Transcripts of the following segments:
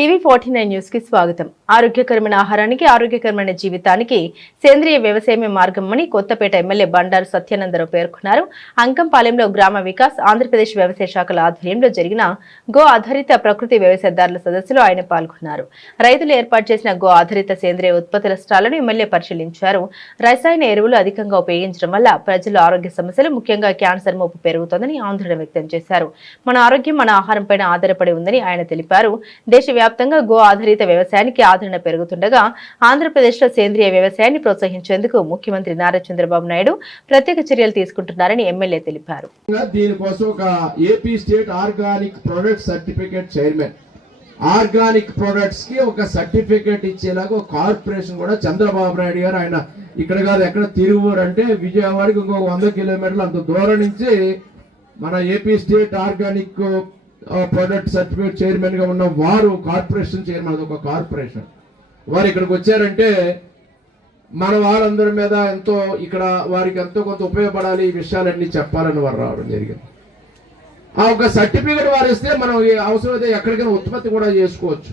TV forty nine న్యూస్కి స్వాగతం. ఆరోగ్యకరమైన ఆహారానికి ఆరోగ్యకరమైన జీవితానికి సేంద్రియ వ్యవసాయమే మార్గమని కొత్తపేట ఎమ్మెల్యే బండారు సత్యానందరావు పేర్కొన్నారు. అంకంపాలెంలో గ్రామ వికాస్ ఆంధ్రప్రదేశ్ వ్యవసాయ శాఖల ఆధ్వర్యంలో జరిగిన గో ఆధారిత ప్రకృతి వ్యవసాయదారుల సదస్సులో ఆయన పాల్గొన్నారు. రైతులు ఏర్పాటు చేసిన గో ఆధారిత సేంద్రియ ఉత్పత్తుల స్టాళ్ళను ఎమ్మెల్యే పరిశీలించారు. రసాయన ఎరువులు అధికంగా ఉపయోగించడం వల్ల ప్రజల ఆరోగ్య సమస్యలు ముఖ్యంగా క్యాన్సర్ ముప్పు పెరుగుతోందని ఆందోళన వ్యక్తం చేశారు. మన ఆరోగ్యం మన ఆహారంపైన ఆధారపడి ఉందని ఆయన తెలిపారు. దేశ దేశవ్యాప్తంగా గో ఆధారిత వ్యవసాయానికి ఆదరణ పెరుగుతుండగా ఆంధ్రప్రదేశ్లో సేంద్రియ వ్యవసాయాన్ని ప్రోత్సహించేందుకు ముఖ్యమంత్రి నారా చంద్రబాబు నాయుడు ప్రత్యేక చర్యలు తీసుకుంటున్నారని ఎమ్మెల్యే తెలిపారు. దీనికోసం ఒక AP state organic product certificate chairman organic ప్రొడక్ట్స్కి ఒక సర్టిఫికేట్ ఇచ్చేలాగా ఒక కార్పొరేషన్ కూడా చంద్రబాబు నాయుడు గారు ఆయన ఇక్కడ కాదు ఎక్కడ తిరువూరు అంటే విజయవాడకి ఇంకొక వంద కిలోమీటర్లు అంత దూరం నుంచి మన AP state organic product certificate చైర్మన్గా ఉన్న వారు కార్పొరేషన్ చైర్మన్ అది ఒక కార్పొరేషన్ వారు ఇక్కడికి వచ్చారంటే మన వారందరి మీద ఎంతో ఇక్కడ వారికి ఎంతో కొంత ఉపయోగపడాలి ఈ విషయాలన్నీ చెప్పాలని వారు రావడం జరిగింది. ఆ ఒక సర్టిఫికేట్ వారు ఇస్తే మనం అవసరమైతే ఎక్కడికైనా ఉత్పత్తి కూడా చేసుకోవచ్చు.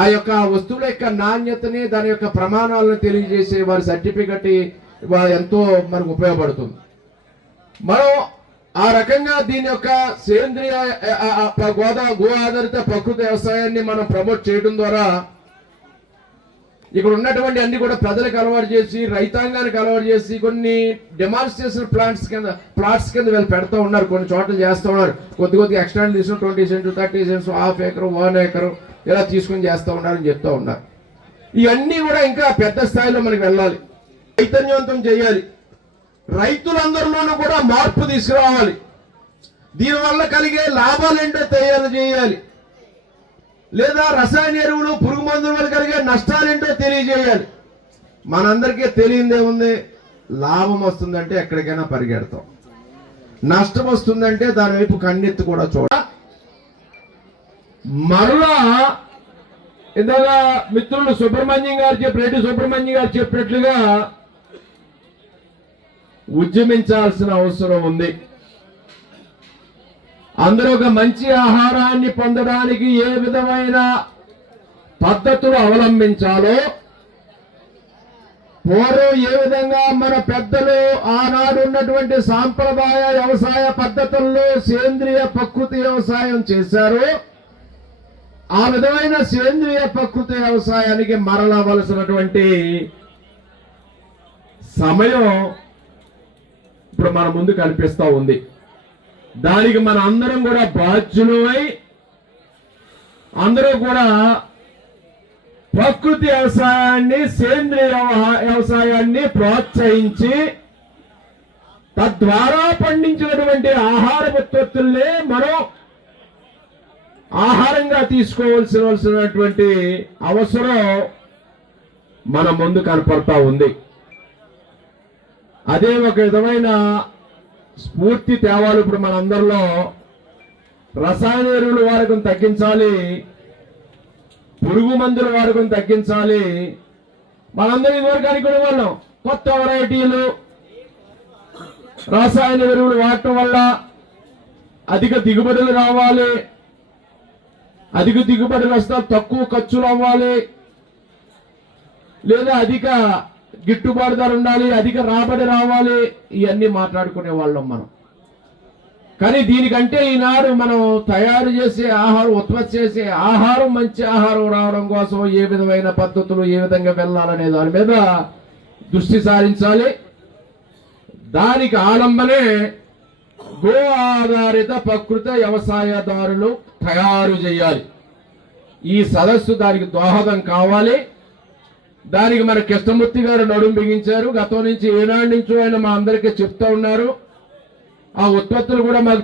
ఆ యొక్క వస్తువుల యొక్క నాణ్యతని దాని యొక్క ప్రమాణాలను తెలియజేసే వారి సర్టిఫికెట్ ఎంతో మనకు ఉపయోగపడుతుంది. మనం ఆ రకంగా దీని యొక్క సేంద్రియ గోదా గో ఆధారిత ప్రకృతి వ్యవసాయాన్ని మనం ప్రమోట్ చేయడం ద్వారా ఇక్కడ ఉన్నటువంటి అన్ని కూడా ప్రజలకు అలవాటు చేసి రైతాంగానికి అలవాటు చేసి కొన్ని డెమాన్స్ట్రేషన్ ప్లాంట్స్ కింద ప్లాట్స్ కింద వీళ్ళు పెడతా ఉన్నారు. కొన్ని చోట్ల చేస్తూ ఉన్నారు. కొద్ది కొద్ది ఎక్స్టెండ్ తీసుకుని twenty cents thirty cents half acre one acre ఇలా తీసుకుని చేస్తూ ఉన్నారని చెప్తా ఉన్నారు. ఇవన్నీ కూడా ఇంకా పెద్ద స్థాయిలో మనకి వెళ్ళాలి. చైతన్యవంతం చేయాలి. రైతులందరిలోనూ కూడా మార్పు తీసుకురావాలి. దీనివల్ల కలిగే లాభాలు ఏంటో తెలియాలి లేదా రసాయన ఎరువులు పురుగు మందుల వల్ల కలిగే నష్టాలేంటో తెలియజేయాలి. మనందరికీ తెలియందే ఉంది లాభం వస్తుందంటే ఎక్కడికైనా పరిగెడతాం. నష్టం వస్తుందంటే దాని వైపు కన్నెత్తి కూడా చూడ మరలా ఇందాక మిత్రులు సుబ్రహ్మణ్యం గారు చెప్పి రెడ్డి సుబ్రహ్మణ్యం గారు చెప్పినట్లుగా ఉద్యమించాల్సిన అవసరం ఉంది. అందరూ ఒక మంచి ఆహారాన్ని పొందడానికి ఏ విధమైన పద్ధతులు అవలంబించాలో పూర్వం ఏ విధంగా మన పెద్దలు ఆనాడు ఉన్నటువంటి సాంప్రదాయ వ్యవసాయ పద్ధతుల్లో సేంద్రియ ప్రకృతి వ్యవసాయం చేశారు. ఆ విధమైన సేంద్రియ ప్రకృతి వ్యవసాయానికి మరలవలసినటువంటి సమయం ఇప్పుడు మన ముందు కనిపిస్తూ ఉంది. దానికి మన అందరం కూడా బాధ్యులమై అందరూ కూడా ప్రకృతి వ్యవసాయాన్ని సేంద్రియ వ్యవసాయాన్ని ప్రోత్సహించి తద్వారా పండించినటువంటి ఆహార ఉత్పత్తుల్నే మనం ఆహారంగా తీసుకోవాల్సినటువంటి అవసరం మన ముందు కనపడతా ఉంది. అదే ఒక విధమైన స్ఫూర్తి తేవాలి ఇప్పుడు మనందరిలో. రసాయన ఎరువుల వాడకం తగ్గించాలి. పురుగు మందుల వాడకం తగ్గించాలి. మనందరం ఇదివరకు అనుకునే వాళ్ళం కొత్త వెరైటీలు రసాయన ఎరువులు వాడటం వల్ల అధిక దిగుబడులు రావాలి. అధిక దిగుబడులు వస్తే తక్కువ ఖర్చులు అవ్వాలి. లేదా అధిక గిట్టుబాటు ధర ఉండాలి అధిక రాబడి రావాలి ఇవన్నీ మాట్లాడుకునే వాళ్ళం మనం. కానీ దీనికంటే ఈనాడు మనం తయారు చేసే ఆహారం ఉత్పత్తి చేసే ఆహారం మంచి ఆహారం రావడం కోసం ఏ విధమైన పద్ధతులు ఏ విధంగా వెళ్ళాలనే దాని మీద దృష్టి సారించాలి. దానికి ఆలంబనే గో ఆధారిత ప్రకృత వ్యవసాయదారులు తయారు చేయాలి. ఈ సదస్సు దానికి దోహదం కావాలి. దానికి మన కృష్ణమూర్తి గారు నడుం బిగించారు. గతం నుంచి ఏనాడు నుంచో ఆయన మా అందరికీ చెప్తా ఉన్నారు. ఆ ఉత్పత్తులు కూడా మాకు